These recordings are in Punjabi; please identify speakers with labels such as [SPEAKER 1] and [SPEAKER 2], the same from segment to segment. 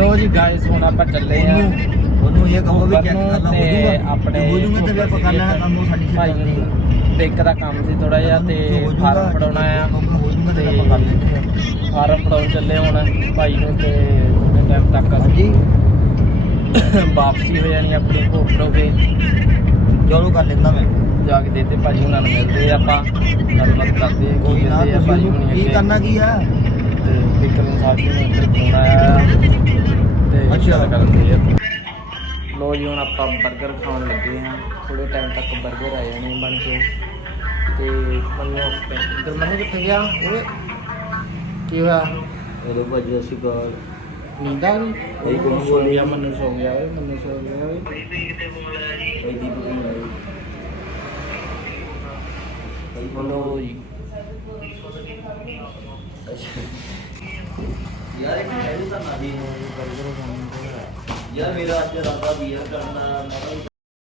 [SPEAKER 1] लो जी गाइस ਹੁਣ ਆਪਾਂ ਚੱਲੇ ਆ
[SPEAKER 2] ਉਹਨੂੰ ਇਹ ਕਹੋ ਵੀ ਚੈੱਕ ਕਰਨਾ ਹੋ ਜੂਗਾ
[SPEAKER 1] ਆਪਣੇ
[SPEAKER 2] ਹੋ ਜੂਗਾ ਤੇ ਫਿਰ ਆਪਾਂ ਕਰ ਲੈਣਾ ਕੰਮ ਉਹ ਸਾਡੀ
[SPEAKER 1] ਭਾਈ ਨੂੰ ਬੈਂਕ ਦਾ ਕੰਮ ਸੀ ਥੋੜਾ ਜਿਹਾ ਤੇ ਫਾਰਮ ਫੜਾਉਣਾ ਆ
[SPEAKER 2] ਹੋ ਜੂਗਾ ਤੇ ਆਪਾਂ ਕਰ ਲੈਂਦੇ ਆ
[SPEAKER 1] ਫਾਰਮ ਫੜਾਉਣ ਚੱਲੇ ਹੁਣ ਭਾਈ ਨੂੰ ਤੇ ਥੋੜੇ ਟਾਈਮ ਤੱਕ
[SPEAKER 2] ਹਾਂਜੀ
[SPEAKER 1] ਵਾਪਸੀ ਹੋ ਜਾਣੀ ਆਪਣੀ ਭੋਪੜੋ ਕੇ
[SPEAKER 2] ਚਲੋ ਕਰ ਲੈਂਦਾ ਮੈਂ
[SPEAKER 1] ਜਾ ਕੇ ਦੇਤੇ ਭਾਜੀ ਉਹਨਾਂ ਨੂੰ ਮਿਲਦੇ ਆਪਾਂ ਗੱਲਬਾਤ ਕਰਦੇ ਆ
[SPEAKER 2] ਕੋਈ
[SPEAKER 1] ਕੀ
[SPEAKER 2] ਨਾ
[SPEAKER 1] ਕਹਿੰਦੇ ਆ ਭਾਜੀ
[SPEAKER 2] ਤੁਸੀਂ
[SPEAKER 1] ਹੁਣੀ
[SPEAKER 2] ਕੀ
[SPEAKER 1] ਅੱਗੇ
[SPEAKER 2] ਕਰਨਾ ਕੀ ਆ
[SPEAKER 1] ਤੇ ਵਿਕਰਮ ਸਾਹਿਬ ਜੀ ਨੂੰ ਉੱਧਰ ਫੋਨ ਆਇਆ ਤੇ
[SPEAKER 2] ਅੱਛਾ।
[SPEAKER 1] ਕਰਦੇ ਆ ਲੋ ਜੀ ਹੁਣ ਆਪਾਂ 버ਗਰ ਖਾਣ ਲੱਗੇ ਹਾਂ ਥੋੜੇ ਟਾਈਮ ਤੱਕ 버ਗਰ ਆ ਜਾਣੇ ਬਣ ਕੇ ਤੇ ਮੰਨੂ ਆਪਣੇ ਇੱਧਰ ਮੰਨੂ ਕਿੱਥੇ ਗਿਆ ਓਏ ਕੀ ਹੋਇਆ
[SPEAKER 2] ਹੈਲੋ ਭਾਜੀ ਅਸੀਂ ਗੱਲ
[SPEAKER 1] ਨੀਂਦ ਆ ਗਈ
[SPEAKER 2] ਕੋਈ ਕੋਈ
[SPEAKER 1] ਸੋ ਗਿਆ ਮੰਨੂ ਸੋ ਗਿਆ ਓਏ ਮੰਨੂ ਸੋ ਗਿਆ ਓਏ
[SPEAKER 2] ਇਹ ਦੀਪ ਨੂੰ ਆਈ
[SPEAKER 1] ਲੋ ਜੀ
[SPEAKER 2] ਯਾਰ ਇੱਕ ਹੈਲੂ ਤਾਂ ਨਾ ਦੀ
[SPEAKER 1] 버ਗਰ ਖਾਣ ਦਾ
[SPEAKER 2] ਯਾਰ ਮੇਰਾ ਅੱਜ ਰਾਤਾ ਬੀਅਰ ਕਰਨਾ ਮੈਂ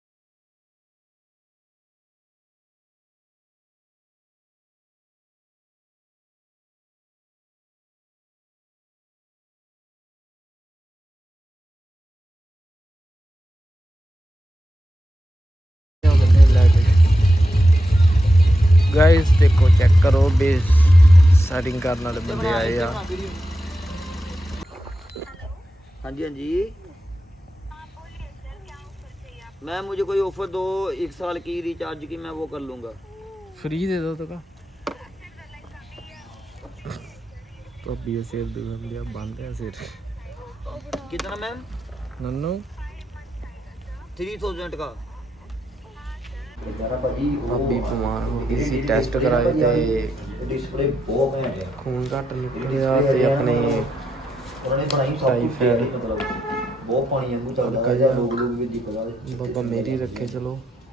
[SPEAKER 1] गाइस देखो चेक करो बेस सेटिंग करने वाले बंदे आए यार
[SPEAKER 2] हाँ जी मैं मुझे कोई ऑफर दो 1 साल की रिचार्ज की मैं वो कर लूँगा
[SPEAKER 1] फ्री दे दो तो का तो बी सिर दे दिया बंद है सिर
[SPEAKER 2] कितना मैम
[SPEAKER 1] नन्नू
[SPEAKER 2] 3000 का
[SPEAKER 1] भाभी बीमार हो गई सी टेस्ट कराए थे
[SPEAKER 2] डिस्प्ले बहुत घैंट है
[SPEAKER 1] खून घट निकलिया ते अपने
[SPEAKER 2] उन्होंने बनाई सब कुछ मतलब बहुत पानी वांगू चलदा है लोग भी दिखदा
[SPEAKER 1] बाबा मेरी रखे चलो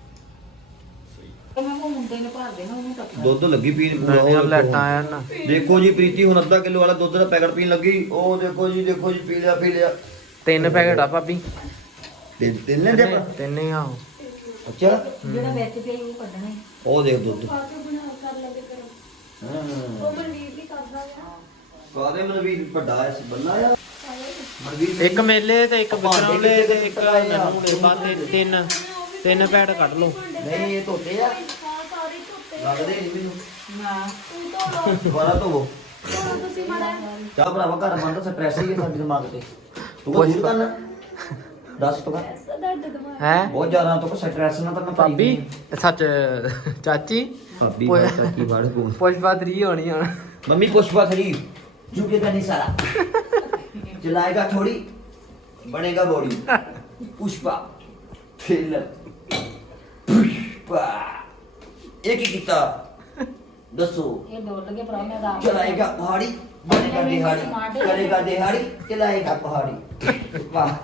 [SPEAKER 2] ਦੁੱਧ ਲੱਗੀ ਪੀਣ
[SPEAKER 1] मैं लेटा आया ना
[SPEAKER 2] ਦੇਖੋ ਜੀ ਪ੍ਰੀਤੀ ਹੁਣ ਅੱਧਾ ਕਿਲੋ ਵਾਲਾ ਦੁੱਧ ਦਾ ਪੈਕਟ ਪੀਣ ਲੱਗੀ ਉਹ ਦੇਖੋ ਜੀ ਪੀ ਲਿਆ
[SPEAKER 1] 3 पैकेट आ भाभी
[SPEAKER 2] ਤਿੰਨ ਲੈ ਦੇ
[SPEAKER 1] 3 ही आओ
[SPEAKER 2] ਅੱਛਾ
[SPEAKER 3] ਜਿਹੜਾ ਵਿੱਚ ਪਿਆ ਉਹ ਕੱਢਣਾ ਹੈ
[SPEAKER 2] ਉਹ ਦੇਖ ਦੁੱਧ
[SPEAKER 3] ਕਰ ਲਵੇ ਕਰੋ
[SPEAKER 2] ਹਾਂ
[SPEAKER 3] ਉਹ ਮਨਵੀਰ ਵੀ ਕਰਦਾ ਆ
[SPEAKER 2] ਕਾਦੇ ਮਨਵੀਰ ਵੱਡਾ ਐ ਬੰਨਾ ਆ ਮਨਵੀਰ
[SPEAKER 1] ਇੱਕ ਮੇਲੇ ਤੇ ਇੱਕ ਵਿਕਰਮ ਲੈ ਤੇ ਇੱਕ ਨੰਨੂ ਲੈ ਬਾਅਦ ਤਿੰਨ ਪੈਡ ਕੱਢ ਲਓ
[SPEAKER 2] ਨਹੀਂ ਇਹ ਧੋਤੇ ਆ
[SPEAKER 3] ਸਾਰੇ ਧੁੱਪੇ
[SPEAKER 2] ਲੱਗਦੇ ਨਹੀਂ ਮੈਨੂੰ
[SPEAKER 3] ਨਾ ਤੂੰ ਤਾਂ
[SPEAKER 2] ਦੁਬਾਰਾ ਧੋਵੋ
[SPEAKER 3] ਤੁਸੀਂ ਮਾੜਾ
[SPEAKER 2] ਚਾਹ ਭਰਾਵਾ ਘਰ ਬੰਦ ਸਟ੍ਰੈਸ ਹੀ ਹੈ ਸਾਡੇ ਦਿਮਾਗ ਤੇ ਤੂੰ ਕੁਝ ਕਰਨਾ ਦੱਸ ਤੂੰ
[SPEAKER 3] ਦਰਦ ਦਿਮਾਗ
[SPEAKER 1] ਹੈ
[SPEAKER 2] ਬਹੁਤ ਜ਼ਿਆਦਾ ਤੂੰ ਸਟ੍ਰੈਸ ਨਾਲ ਤਾਂ ਮੈਂ
[SPEAKER 1] ਭਾਬੀ ਸੱਚ ਚਾਚੀ
[SPEAKER 2] ਭਾਬੀ
[SPEAKER 1] ਓਏ।
[SPEAKER 2] ਚਾਚੀ ਬਾੜ ਕੋ
[SPEAKER 1] ਪੁਸ਼ਪਾ 3 ਹੋਣੀ ਹੁਣ
[SPEAKER 2] मम्मी पुष्पा 3 झुकेगा नहीं सारा चलाएगा थोड़ी बनेगा बॉडी पुष्पा फिल्म पुष्पा एक ही किता दसो
[SPEAKER 3] ਇਹ ਡੋਲ ਲਗੇ ਭਰਾ ਮੈਂ ਦਾ
[SPEAKER 2] चलाएगा पहाड़ी बनेगा दिहाड़ी करेगा दिहाड़ी चलाएगा पहाड़ी वाह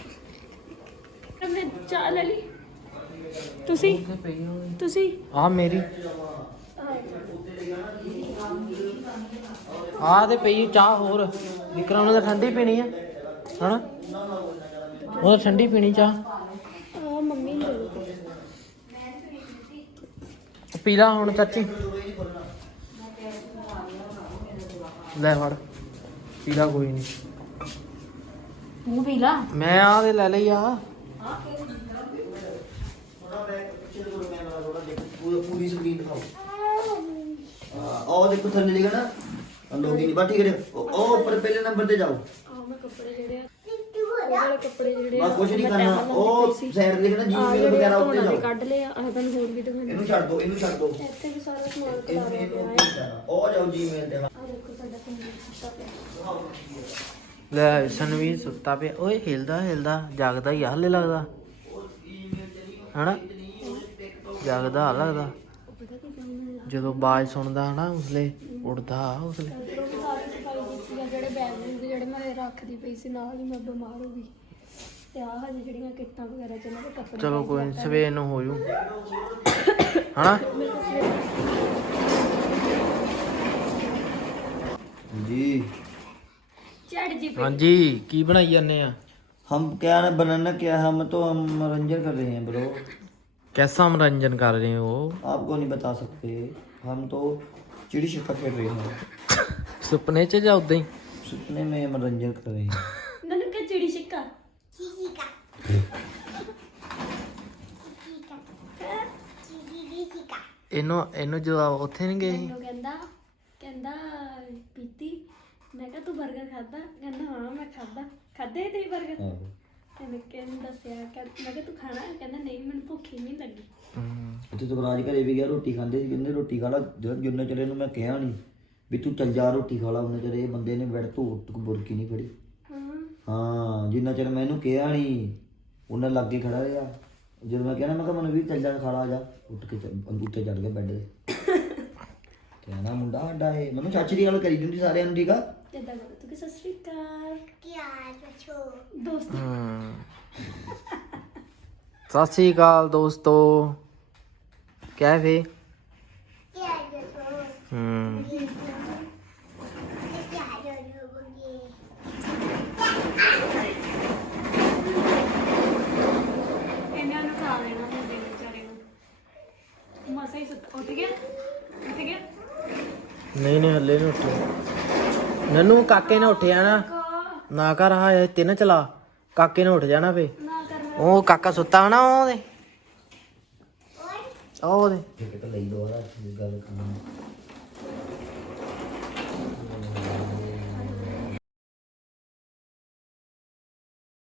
[SPEAKER 3] ਮੈਂ ਚਾਹ ਲੈ ਲਈ ਤੁਸੀਂ
[SPEAKER 1] ਆ ਮੇਰੀ ਆ ਤੇ ਪਈ ਚਾਹ ਹੋਰ ਵਿਕਰਮ ਨੇ ਤਾਂ ਠੰਡੀ ਪੀਣੀ ਆ ਹਨਾ ਉਹ ਤਾਂ ਠੰਡੀ ਪੀਣੀ ਚਾਹ
[SPEAKER 3] ਆ ਮੰਮੀ ਨੂੰ ਦੇ ਦਿਓ
[SPEAKER 1] ਪੀ ਲਾ ਹੁਣ ਚਾਚੀ ਲੈ ਫੜ ਪੀ ਲਾ ਕੋਈ ਨਹੀਂ
[SPEAKER 3] ਮੂੰਹ ਪੀ ਲਾ
[SPEAKER 1] ਮੈਂ ਆ ਦੇ ਲੈ ਲਈ ਆ
[SPEAKER 2] पूरी स्क्रीन दिखाओ और देखो थल्ले लिखा ना लोग नहीं बात ठीक है ओ ऊपर पहले नंबर पे जाओ
[SPEAKER 3] ਆ ਮੈਂ ਕੱਪੜੇ ਜਿਹੜੇ ਆ ਉਹ ਵਾਲੇ ਕੱਪੜੇ ਜਿਹੜੇ
[SPEAKER 2] बस कुछ नहीं करना ओ साइड लिखना जीमेल वगैरह ਉੱਤੇ ਜਾਓ
[SPEAKER 3] ਕੱਢ ਲਿਆ ਆ ਤੁਹਾਨੂੰ ਹੋਰ ਵੀ ਦਿਖਾਉਣਾ
[SPEAKER 2] ਇਹਨੂੰ ਛੱਡ ਦੋ
[SPEAKER 3] ਇੱਥੇ ਵੀ ਸਾਰਾ ਸਮਾਨ ਖਿਲਾਰਿਆ ਪਿਆ ਹੈ
[SPEAKER 2] ਉਹ ਜਾਓ ਜੀਮੇਲ ਤੇ
[SPEAKER 3] ਆ ਦੇਖੋ ਸਾਡਾ ਕੰਪਿਊਟਰ ਪਿਆ
[SPEAKER 1] ਲੈ ਸਨਵੀਰ ਸੁੱਤਾ ਪਿਆ ਓਏ ਹਿਲਦਾ ਜਾਗਦਾ ਹੀ ਆ ਹਲੇ ਲੱਗਦਾ ਹਨਾ ਜਾਗਦਾ ਲੱਗਦਾ
[SPEAKER 3] ਪਤਾ ਕੀ ਕਹਿੰਦੇ
[SPEAKER 1] ਜਦੋਂ ਆਵਾਜ਼ ਸੁਣਦਾ ਹਨਾ ਉਸਲੇ ਉੱਠਦਾ ਉਸਲੇ
[SPEAKER 3] ਇੱਧਰੋਂ ਵੀ ਸਾਰੀ ਸਫਾਈ ਕੀਤੀ ਆ ਜਿਹੜੇ ਬੈਗ ਜਿਹੜੇ ਮੈਂ ਰੱਖਦੀ ਪਈ ਸੀ ਨਾਲ ਹੀ ਮੈਂ ਬਿਮਾਰ ਹੋ ਗਈ ਤੇ ਆ ਹਜੇ ਜਿਹੜੀਆਂ ਕਿੱਟਾਂ ਵਗੈਰਾ ਚ ਇਹਨਾਂ ਦੇ ਕੱਪੜੇ
[SPEAKER 1] ਚਲੋ ਕੋਈ ਨੀ, ਸਵੇਰ ਨੂੰ ਹੋ ਜੂ ਹਨਾ
[SPEAKER 2] जी
[SPEAKER 3] ਚੜ ਜੀ
[SPEAKER 1] ਹਾਂਜੀ ਕੀ ਬਣਾਈ ਜਾਂਦੇ ਆ
[SPEAKER 2] हम क्या ना बनाना क्या है हम तो हम मनोरंजन कर रहे हैं ब्रो
[SPEAKER 1] कैसा मनोरंजन कर रहे हो
[SPEAKER 2] आपको नहीं बता सकते हम तो चिड़ी छिक्का खेल रहे हैं
[SPEAKER 1] ਸੁਪਨੇ ਚ ਜਾਂ ਉਦਾਂ ਹੀ
[SPEAKER 2] सपने में मनोरंजन कर रहे हैं
[SPEAKER 3] ਨਨੂ ਕਿ ਸ਼ਿੱਕਾ
[SPEAKER 1] ਇਹਨੂੰ ਜਦੋਂ ਉੱਥੇ ਨਹੀਂ ਗਏ ਸੀ
[SPEAKER 3] ਮੈਨੂੰ ਕਹਿੰਦਾ ਪੀਤੀ ਮੈਂ ਕਿਹਾ ਤੂੰ 버ਗਰ ਖਾਦਾ ਕਹਿੰਦਾ ਹਾਂ ਮੈਂ ਖਾਦੇ ਤੇ 버ਗਰ
[SPEAKER 2] ਆਹੋ
[SPEAKER 3] ਕਹਿੰਦਾ ਦੱਸਿਆ ਮੈਂ ਕਿਹਾ ਤੂੰ ਖਾਣਾ ਕਹਿੰਦਾ ਨਹੀਂ ਮੈਨੂੰ ਭੁੱਖ ਹੀ ਨਹੀਂ ਲੱਗੀ
[SPEAKER 2] ਉੱਥੇ ਯੁਵਰਾਜ ਘਰੇ ਵੀ ਗਿਆ ਰੋਟੀ ਖਾਂਦੇ ਸੀ ਕਹਿੰਦੇ ਰੋਟੀ ਖਾ ਲਾ ਜਿੰਨੇ ਚਿਰ ਇਹਨੂੰ ਮੈਂ ਕਿਹਾ ਨਹੀਂ ਵੀ ਤੂੰ ਚੱਲ ਜਾ ਰੋਟੀ ਖਾ ਲਾ ਉਹਨੇ ਚਿਰ ਇਹ ਬੰਦੇ ਨੇ ਬੈਠ ਤੋਂ ਬੁਰਕੀ ਨਹੀਂ ਫੜੀ ਹਾਂ ਜਿੰਨਾ ਚਿਰ ਮੈਂ ਇਹਨੂੰ ਕਿਹਾ ਨਹੀਂ ਉਹਨਾਂ ਲਾਗੇ ਖੜਾ ਰਿਹਾ ਜਦੋਂ ਮੈਂ ਕਹਿਣਾ ਮੈਂ ਕਿਹਾ ਮੈਨੂੰ ਵੀ ਚੱਲ ਜਾ ਖਾ ਲਾ ਜਾ ਉੱਠ ਕੇ ਉੱਤੇ ਚੜ ਗਿਆ ਬੈੱਡ ਤੇ ਕਹਿਣਾ ਮੁੰਡਾ ਸਾਡਾ ਇਹ ਮੈਨੂੰ ਚਾਚੀ ਦੀ ਗੱਲ ਕਰੀ ਦਿੰਦੀ ਸਾਰਿਆਂ ਨੂੰ ਠੀਕ ਆ
[SPEAKER 3] ਕਿੱਦਾਂ ਬੋਲ ਤੂੰ ਕਿ ਸਤਿ ਸ਼੍ਰੀ ਅਕਾਲ ਕੀ ਹਾਲ ਦੋਸਤ
[SPEAKER 1] ਸਤਿ ਸ੍ਰੀ ਅਕਾਲ ਦੋਸਤੋ ਕਿਆ ਫੇ
[SPEAKER 3] ਇਹਨਾਂ ਨੂੰ ਖਾ ਲੈਣਾ ਮੁੰਡੇ ਨੂੰ ਵਿਚਾਰੇ ਨੂੰ ਮਸਾ ਹੀ ਉੱਠ ਗਿਆ
[SPEAKER 1] ਨਹੀਂ ਹੱਲੇ ਨਹੀਂ ਉੱਠਿਆ ਨਨੂ ਕਾਕੇ ਨੇ ਉੱਠਿਆ ਨਾ ਕਰ ਹਾਂ ਤੇ ਨਾ ਚਲਾ ਕਾਕੇ ਨੇ ਉੱਠ ਜਾਣਾ ਫੇ
[SPEAKER 3] ਨਾ ਕਰਨਾ
[SPEAKER 1] ਉਹ ਕਾਕਾ ਸੁੱਤਾ ਨਾ ਉਹਦੇ
[SPEAKER 2] ਇੱਕ ਤਾਂ ਲਈ ਦੋ ਗੱਲ ਕਰਨਾ